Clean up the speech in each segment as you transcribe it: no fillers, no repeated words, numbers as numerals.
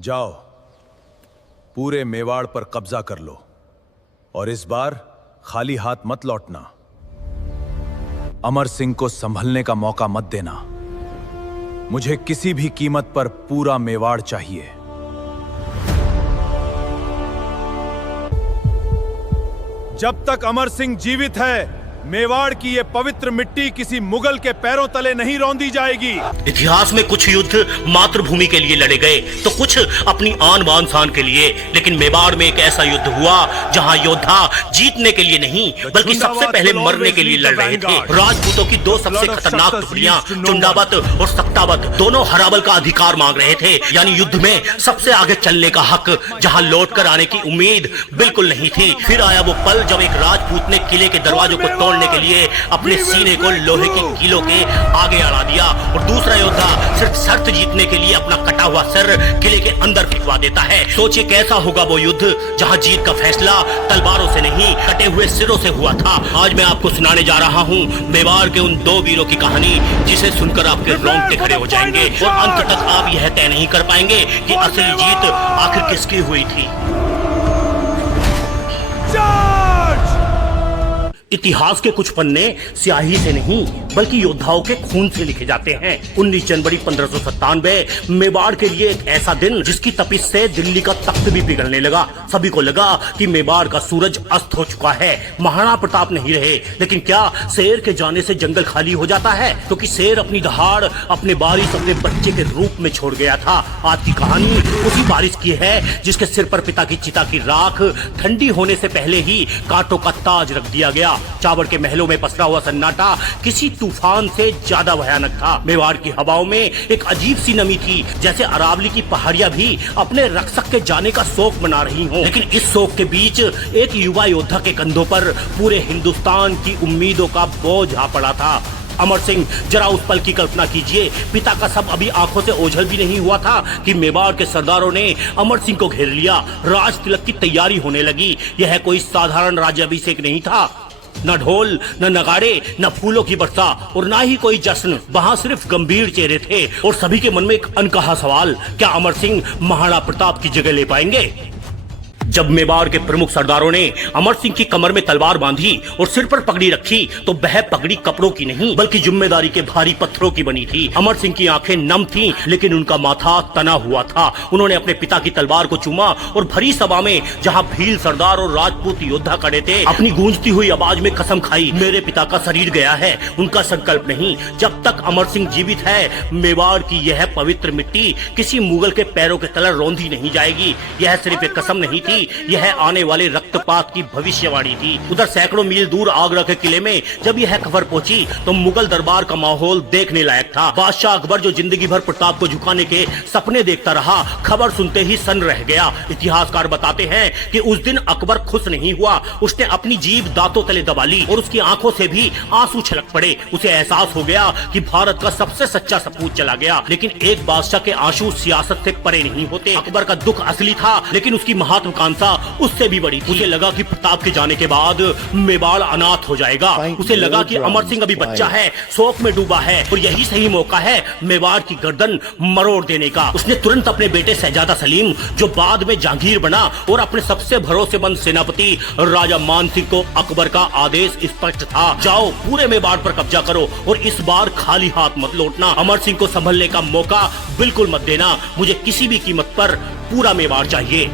जाओ, पूरे मेवाड़ पर कब्जा कर लो और इस बार खाली हाथ मत लौटना। अमर सिंह को संभलने का मौका मत देना। मुझे किसी भी कीमत पर पूरा मेवाड़ चाहिए। जब तक अमर सिंह जीवित है, मेवाड़ की ये पवित्र मिट्टी किसी मुगल के पैरों तले नहीं रौंदी जाएगी। इतिहास में कुछ युद्ध मातृभूमि के लिए लड़े गए तो कुछ अपनी आन बान शान के लिए, लेकिन मेवाड़ में एक ऐसा युद्ध हुआ जहां योद्धा जीतने के लिए नहीं बल्कि सबसे पहले मरने के लिए लड़ रहे थे। राजपूतों की दो सबसे खतरनाक टुकड़ियां चुंडावत और सक्तावत दोनों हराबल का अधिकार मांग रहे थे, यानी युद्ध में सबसे आगे चलने का हक, जहां लौट कर आने की उम्मीद बिल्कुल नहीं थी। फिर आया वो पल जब एक राजपूत ने किले के दरवाजों को तोड़ने के लिए अपने सीने को लोहे की कीलों के आगे अड़ा दिया और दूसरा योद्धा सिर्फ शर्त जीतने के लिए अपना कटा हुआ सिर किले के अंदर फिकवा देता है। सोचिए कैसा होगा वो युद्ध जहां जीत का फैसला तलवारों से नहीं कटे हुए सिरों से हुआ था। आज मैं आपको सुनाने जा रहा हूं मेवाड़ के उन दो वीरों की कहानी, जिसे सुनकर आपके रोंगटे खड़े हो जाएंगे और अंत तक आप यह तय नहीं कर पाएंगे कि असली जीत आखिर किसकी हुई थी। इतिहास के कुछ पन्ने स्याही से नहीं बल्कि योद्धाओं के खून से लिखे जाते हैं। 19 जनवरी 1597 मेवाड़ के लिए एक ऐसा दिन जिसकी तपिश से दिल्ली का तख्त भी पिघलने लगा। सभी को लगा कि मेवाड़ का सूरज अस्त हो चुका है, महाराणा प्रताप नहीं रहे। लेकिन क्या शेर के जाने से जंगल खाली हो जाता है? क्योंकि शेर अपनी दहाड़ अपने बारिश अपने बच्चे के रूप में छोड़ गया था। आज की कहानी उसी बारिश की है जिसके सिर पर पिता की चिता की राख ठंडी होने से पहले ही कांटों का ताज रख दिया गया। चावड़ के महलों में पसरा हुआ सन्नाटा किसी तूफान से ज्यादा भयानक था। मेवाड़ की हवाओं में एक अजीब सी नमी थी, जैसे अरावली की पहाड़ियां भी अपने रक्षक के जाने का शोक मना रही हों। लेकिन इस शोक के बीच एक युवा योद्धा के कंधों पर पूरे हिंदुस्तान की उम्मीदों का बोझ आ पड़ा था। अमर सिंह, जरा उस पल की कल्पना कीजिए। पिता का सब अभी आंखों से ओझल भी नहीं हुआ था कि मेवाड़ के सरदारों ने अमर सिंह को घेर लिया। राज तिलक की तैयारी होने लगी। यह कोई साधारण राज्याभिषेक नहीं था। न ढोल, न नगाड़े, न फूलों की वर्षा और न ही कोई जश्न। वहां सिर्फ गंभीर चेहरे थे और सभी के मन में एक अनकहा सवाल, क्या अमर सिंह महाराणा प्रताप की जगह ले पाएंगे? जब मेवाड़ के प्रमुख सरदारों ने अमर सिंह की कमर में तलवार बांधी और सिर पर पगड़ी रखी तो वह पगड़ी कपड़ों की नहीं बल्कि जिम्मेदारी के भारी पत्थरों की बनी थी। अमर सिंह की आंखें नम थीं, लेकिन उनका माथा तना हुआ था। उन्होंने अपने पिता की तलवार को चूमा और भरी सभा में जहां भील सरदार और राजपूत योद्धा खड़े थे, अपनी गूंजती हुई आवाज में कसम खाई, मेरे पिता का शरीर गया है, उनका संकल्प नहीं। जब तक अमर सिंह जीवित है, मेवाड़ की यह पवित्र मिट्टी किसी मुगल के पैरों के तले रौंदी नहीं जाएगी। यह सिर्फ एक कसम नहीं थी, यह आने वाले रक्तपात की भविष्यवाणी थी। उधर सैकड़ों मील दूर आगरा के किले में जब यह खबर पहुंची तो मुगल दरबार का माहौल देखने लायक था। बादशाह अकबर, जो जिंदगी भर प्रताप को झुकाने के सपने देखता रहा, खबर सुनते ही सन्न रह गया। इतिहासकार बताते हैं कि उस दिन अकबर खुश नहीं हुआ। उसने अपनी जीभ दांतों तले दबा ली और उसकी आंखों से भी आंसू छलक पड़े। उसे एहसास हो गया कि भारत का सबसे सच्चा सपूत चला गया। लेकिन एक बादशाह के आंसू सियासत से परे नहीं होते। अकबर का दुख असली था, लेकिन उसकी महत्वाकांक्षा उससे भी बड़ी थी। उसे लगा कि प्रताप के जाने के बाद मेवाड़ अनाथ हो जाएगा। उसे लगा कि अमर सिंह अभी बच्चा है, शोक में डूबा है और यही सही मौका है मेवाड़ की गर्दन मरोड़ देने का। उसने तुरंत अपने बेटे शहजादा सलीम, जो बाद में जहांगीर बना, और अपने सबसे भरोसेमंद सेनापति राजा मान सिंह को अकबर का आदेश स्पष्ट था, जाओ पूरे मेवाड़ पर कब्जा करो और इस बार खाली हाथ मत लौटना। अमर सिंह को संभलने का मौका बिल्कुल मत देना। मुझे किसी भी कीमत पर पूरा मेवाड़ चाहिए।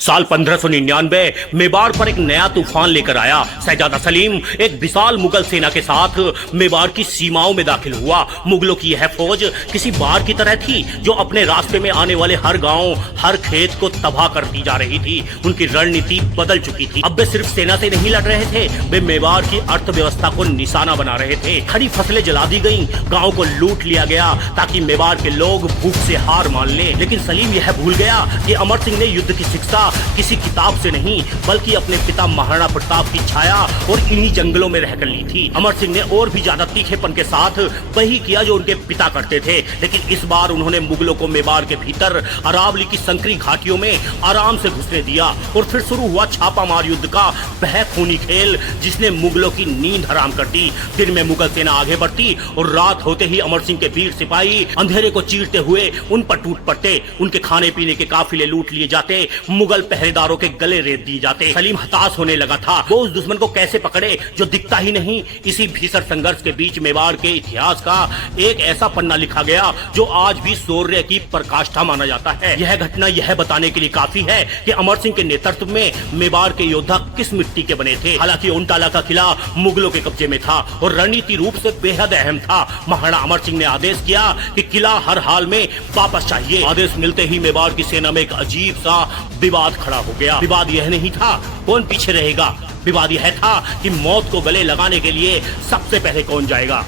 साल 1599 मेवाड़ पर एक नया तूफान लेकर आया। शहजादा सलीम एक विशाल मुगल सेना के साथ मेवाड़ की सीमाओं में दाखिल हुआ। मुगलों की यह फौज किसी बाढ़ की तरह थी जो अपने रास्ते में आने वाले हर गांव, हर खेत को तबाह करती जा रही थी। उनकी रणनीति बदल चुकी थी। अब वे सिर्फ सेना से नहीं लड़ रहे थे, वे मेवाड़ की अर्थव्यवस्था को निशाना बना रहे थे। खड़ी फसलें जला दी गईं, गाँव को लूट लिया गया ताकि मेवाड़ के लोग भूख से हार मान ले। लेकिन सलीम यह भूल गया कि अमर सिंह ने युद्ध की शिक्षा किसी किताब से नहीं बल्कि अपने पिता महाराणा प्रताप की छाया और इन्हीं जंगलों में रहकर ली थी। अमर सिंह ने और भी ज्यादा तीखेपन के साथ वही किया जो उनके पिता करते थे, लेकिन इस बार उन्होंने मुगलों को मेवाड़ के भीतर अरावली की संकरी घाटियों में आराम से घुसने दिया और फिर शुरू हुआ छापामार युद्ध का वह खूनी खेल जिसने मुगलों की नींद हराम कर दी। दिन में मुगल सेना आगे बढ़ती और रात होते ही अमर सिंह के वीर सिपाही अंधेरे को चीरते हुए उन पर टूट पड़ते। उनके खाने पीने के काफिले लूट लिए जाते, मुगल पहरेदारों के गले रेत दिए जाते। सलीम हताश होने लगा था, वो उस दुश्मन को कैसे पकड़े जो दिखता ही नहीं। इसी भीषण संघर्ष के बीच मेवाड़ के इतिहास का एक ऐसा पन्ना लिखा गया जो आज भी शौर्य की पराकाष्ठा माना जाता है। यह घटना यह बताने के लिए काफी है कि अमर सिंह के नेतृत्व में मेवाड़ के योद्धा किस मिट्टी के बने थे। हालांकि ओंटाला का किला मुगलों के कब्जे में था और रणनीति रूप से बेहद अहम था। महाराणा अमर सिंह ने आदेश किया कि किला हर हाल में वापस चाहिए। आदेश मिलते ही मेवाड़ की सेना में एक अजीब सा विवाद खड़ा हो गया। विवाद यह नहीं था कौन पीछे रहेगा, विवाद यह था कि मौत को गले लगाने के लिए सबसे पहले कौन जाएगा।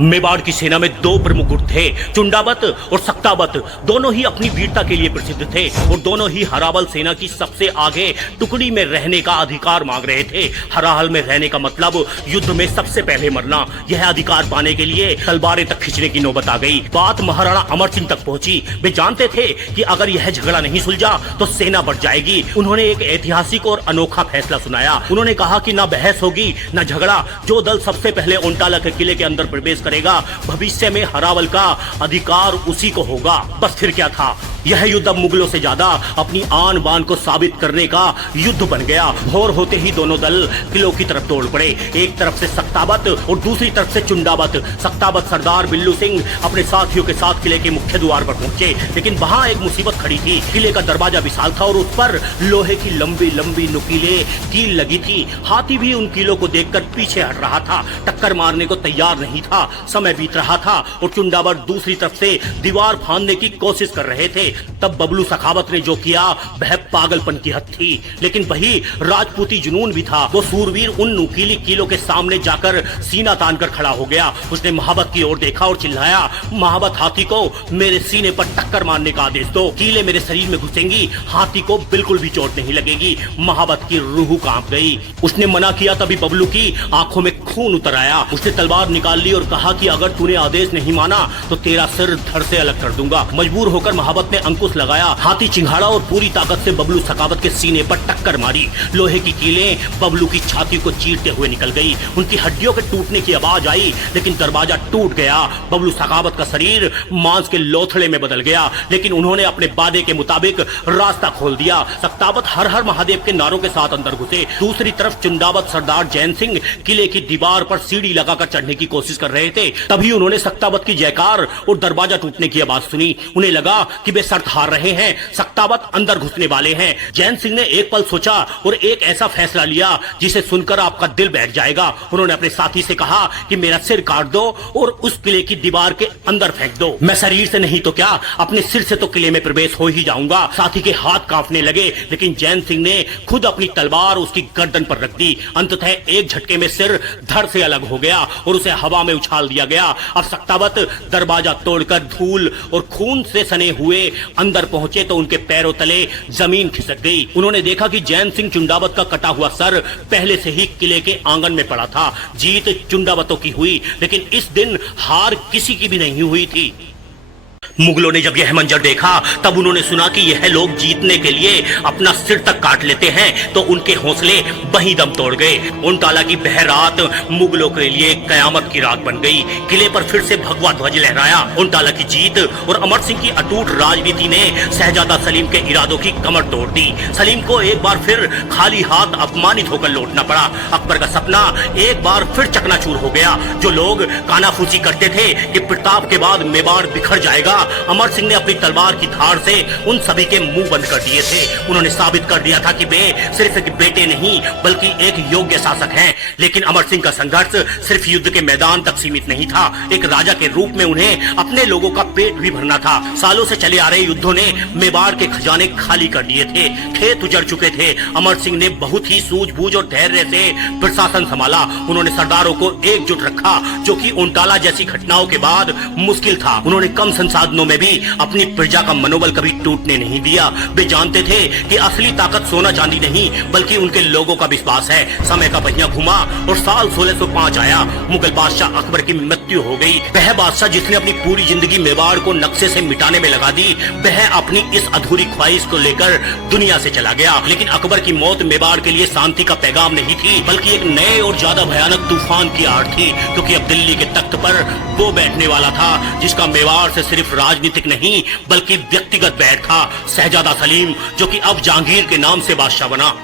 मेवाड़ की सेना में दो प्रमुख गुट थे, चुंडावत और सक्तावत। दोनों ही अपनी वीरता के लिए प्रसिद्ध थे और दोनों ही हरावल सेना की सबसे आगे टुकड़ी में रहने का अधिकार मांग रहे थे। हराहल में रहने का मतलब युद्ध में सबसे पहले मरना। यह अधिकार पाने के लिए तलवारें तक खींचने की नौबत आ गई। बात महाराणा अमर सिंह तक पहुंची। वे जानते थे कि अगर यह झगड़ा नहीं सुलझा तो सेना बढ़ जाएगी। उन्होंने एक ऐतिहासिक और अनोखा फैसला सुनाया। उन्होंने कहा कि न बहस होगी न झगड़ा, जो दल सबसे पहले ओंटाला के किले के अंदर प्रवेश करेगा भविष्य में हरावल का अधिकार उसी को होगा। बस फिर क्या था, यह युद्ध अब मुगलों से ज्यादा अपनी आन बान को साबित करने का युद्ध बन गया। भोर होते ही दोनों दल किलों की तरफ दौड़ पड़े, एक तरफ से सक्तावत और दूसरी तरफ से चुंडावत। सक्तावत सरदार बिल्लू सिंह अपने साथियों के साथ किले के मुख्य द्वार पर पहुंचे, लेकिन वहां एक मुसीबत खड़ी थी। किले का दरवाजा विशाल था और उस पर लोहे की लंबी लंबी नुकीले कील लगी थी। हाथी भी उन कीलों को देखकर पीछे हट रहा था, टक्कर मारने को तैयार नहीं था। समय बीत रहा था और चुंडावत दूसरी तरफ से दीवार फांदने की कोशिश कर रहे थे। तब बबलू सखावत ने जो किया वह पागलपन की हद थी, लेकिन वही राजपूती जुनून भी था। वो सूरवीर उन नुकीली कीलों के सामने जाकर सीना तानकर खड़ा हो गया। उसने महाबत की ओर देखा और चिल्लाया, महाबत, हाथी को मेरे सीने पर टक्कर मारने का आदेश दो। कीले मेरे शरीर में घुसेंगी, हाथी को बिल्कुल भी चोट नहीं लगेगी। महाबत की रूह कांप गई। उसने मना किया, तभी बबलू की आंखों में खून उतर आया। उसने तलवार निकाल ली और कहा कि अगर तूने आदेश नहीं माना तो तेरा सिर धड़ से अलग कर दूंगा। मजबूर होकर महाबत ने अंकुश लगाया, हाथी चिंघाड़ा और पूरी ताकत से बबलू सखावत के सीने पर टक्कर मारी। लोहे की कीलें बबलू की छाती को चीरते हुए निकल गई। उनकी हड्डियों के टूटने की आवाज आई, लेकिन दरवाजा टूट गया। बबलू सखावत का शरीर मांस के लोथड़े में बदल गया, लेकिन उन्होंने अपने वादे के मुताबिक रास्ता खोल दिया। सक्तावत हर हर महादेव के नारों के साथ अंदर घुसे। दूसरी तरफ चुंडावत सरदार जैन सिंह किले की दीवार पर सीढ़ी लगाकर चढ़ने की कोशिश कर रहे थे। तभी उन्होंने सक्तावत की जयकार और दरवाजा टूटने की आवाज सुनी। उन्हें लगा कि वे शर्त हार रहे हैं, सक्तावत अंदर घुसने वाले हैं। जैन सिंह ने एक पल सोचा और एक ऐसा फैसला लिया जिसे सुनकर आपका दिल बैठ जाएगा। उन्होंने अपने साथी से कहा कि मेरा सिर काट दो और उस किले की दीवार के अंदर फेंक दो। मैं शरीर से नहीं तो क्या, अपने सिर से तो किले में प्रवेश हो ही जाऊंगा। साथी के हाथ कांपने लगे, लेकिन जैन सिंह ने खुद अपनी तलवार उसकी गर्दन पर रख दी। अंततः एक झटके में सिर धड़ से अलग हो गया और उसे हवा में उछाल दिया गया। अब सक्तावत दरवाजा तोड़कर धूल और खून से सने हुए अंदर पहुंचे तो उनके पैरों तले जमीन खिसक गई। उन्होंने देखा कि जैन सिंह चुंडावत का कटा हुआ सर पहले से ही किले के आंगन में पड़ा था। जीत चुंडावतों की हुई, लेकिन इस दिन हार किसी की भी नहीं हुई थी। मुगलों ने जब यह मंजर देखा तब उन्होंने सुना कि यह लोग जीतने के लिए अपना सिर तक काट लेते हैं, तो उनके हौसले वहीं दम तोड़ गए। ओंटाला की वह रात मुगलों के लिए कयामत की रात बन गई। किले पर फिर से भगवा ध्वज लहराया। ओंटाला की जीत और अमर सिंह की अटूट राजनीति ने शहजादा सलीम के इरादों की कमर तोड़ दी। सलीम को एक बार फिर खाली हाथ अपमानित होकर लौटना पड़ा। अकबर का सपना एक बार फिर चकनाचूर हो गया। जो लोग कानाफूसी करते थे कि प्रताप के बाद मेवाड़ बिखर जाएगा, अमर सिंह ने अपनी तलवार की धार से उन सभी के मुंह बंद कर दिए थे। उन्होंने साबित कर दिया था कि वे सिर्फ एक बेटे नहीं बल्कि एक योग्य शासक हैं। लेकिन अमर सिंह का संघर्ष सिर्फ युद्ध के मैदान तक सीमित नहीं था। एक राजा के रूप में उन्हें अपने लोगों का पेट भी भरना था। सालों से चले आ रहे युद्धों ने मेवाड़ के खजाने खाली कर दिए थे, खेत उजड़ चुके थे। अमर सिंह ने बहुत ही सूझबूझ और धैर्य से प्रशासन संभाला। उन्होंने सरदारों को एकजुट रखा, जो कि ओंटाला जैसी घटनाओं के बाद मुश्किल था। उन्होंने कम संसाधनों साधनों में भी अपनी प्रजा का मनोबल कभी टूटने नहीं दिया। वे जानते थे कि असली ताकत सोना चांदी नहीं बल्कि उनके लोगों का विश्वास है। समय का पहिया घुमा और साल 1605 आया। मुगल बादशाह अकबर की मृत्यु हो गई। वह बादशाह जिसने अपनी पूरी जिंदगी मेवाड़ को नक्शे से मिटाने में लगा दी, वह अपनी इस अधूरी ख्वाहिश को लेकर दुनिया से चला गया। लेकिन अकबर की मौत मेवाड़ के लिए शांति का पैगाम नहीं थी बल्कि एक नए और ज्यादा भयानक तूफान की आड़ थी, क्योंकि अब दिल्ली के तख्त पर वो बैठने वाला था जिसका मेवाड़ से सिर्फ राजनीतिक नहीं बल्कि व्यक्तिगत बैठ था, शहजादा सलीम, जो कि अब जहांगीर के नाम से बादशाह बना।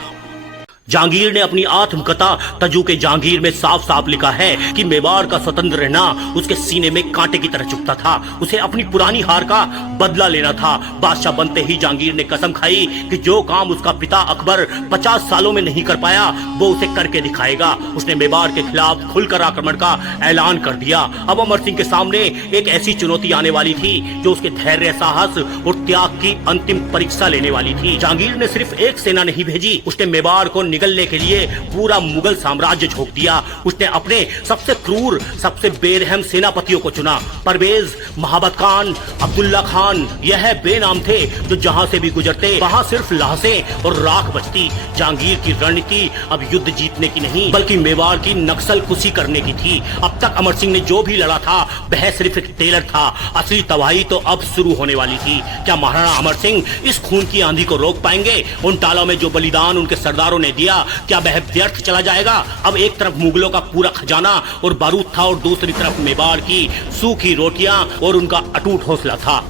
जहांगीर ने अपनी आत्मकथा तजु के जहांगीर में साफ साफ लिखा है कि मेवाड़ का स्वतंत्र रहना उसके सीने में कांटे की तरह चुभता था। उसे अपनी पुरानी हार का बदला लेना था। बादशाह बनते ही जहांगीर ने कसम खाई कि जो काम उसका पिता अकबर 50 सालों में नहीं कर पाया वो उसे करके दिखाएगा। उसने मेवाड़ के खिलाफ खुलकर आक्रमण का ऐलान कर दिया। अब अमर सिंह के सामने एक ऐसी चुनौती आने वाली थी जो उसके धैर्य, साहस और त्याग की अंतिम परीक्षा लेने वाली थी। जहांगीर ने सिर्फ एक सेना नहीं भेजी, उसने मेवाड़ को निगलने के लिए पूरा मुगल साम्राज्य झोंक दिया। उसने अपने सबसे क्रूर, सबसे बेरहम सेनापतियों को चुना। परवेज, महाबत खान, अब्दुल्ला खान, यह बेनाम थे जो जहां से भी गुजरते वहां सिर्फ लाशें और राख बचती। जहांगीर की रणनीति अब युद्ध जीतने की नहीं बल्कि मेवाड़ की नक्सल कुशी करने की थी। अब तक अमर सिंह ने जो भी लड़ा था वह सिर्फ एक टेलर था। असली तबाही तो अब शुरू होने वाली थी। क्या महाराणा अमर सिंह इस खून की आंधी को रोक पाएंगे? उन टालों में जो बलिदान उनके सरदारों ने दिया, क्या वह व्यर्थ चला जाएगा? अब एक तरफ मुगलों का पूरा खजाना और बारूद था और दूसरी तरफ मेवाड़ की सूखी रोटियां और उनका अटूट हौसला था।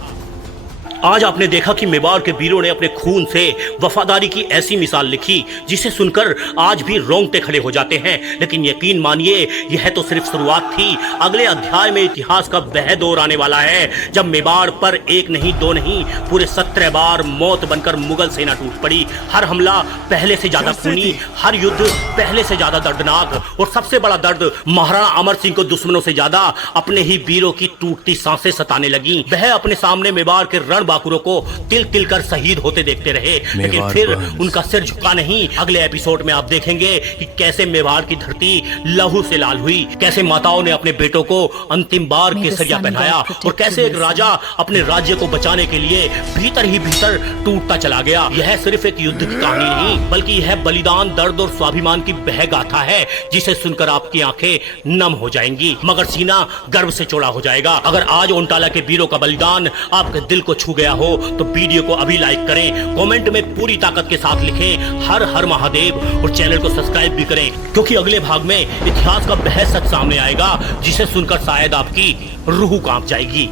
आज आपने देखा कि मेवाड़ के वीरों ने अपने खून से वफादारी की ऐसी मिसाल लिखी जिसे सुनकर आज भी रोंगटे खड़े हो जाते हैं। लेकिन यकीन मानिए यह तो सिर्फ शुरुआत थी। अगले अध्याय में इतिहास का वह दौर आने वाला है जब मेवाड़ पर एक नहीं, दो नहीं, पूरे 17 बार मौत बनकर मुगल सेना टूट पड़ी। हर हमला पहले से ज्यादा खूनी, हर युद्ध पहले से ज्यादा दर्दनाक और सबसे बड़ा दर्द, महाराणा अमर सिंह को दुश्मनों से ज्यादा अपने ही वीरों की टूटती सांसें सताने लगी। वह अपने सामने मेवाड़ के रण बाकुरों को तिल तिल कर शहीद होते देखते रहे, लेकिन फिर उनका सिर झुका नहीं। अगले एपिसोड में आप देखेंगे कि कैसे मेवाड़ की धरती लहू से लाल हुई, कैसे माताओं ने अपने बेटों को अंतिम बार केसरिया पहनाया और कैसे एक राजा अपने राज्य को बचाने के लिए भीतर ही भीतर टूटता चला गया। यह सिर्फ एक युद्ध की कहानी नहीं बल्कि यह बलिदान, दर्द और स्वाभिमान की बह गाथा है जिसे सुनकर आपकी आंखें नम हो जाएंगी मगर सीना गर्व से चौड़ा हो जाएगा। अगर आज ओंटाला के वीरों का बलिदान आपके दिल को छू गया हो तो वीडियो को अभी लाइक करें, कमेंट में पूरी ताकत के साथ लिखें हर हर महादेव और चैनल को सब्सक्राइब भी करें, क्योंकि अगले भाग में इतिहास का वह सच सामने आएगा जिसे सुनकर शायद आपकी रूह कांप जाएगी।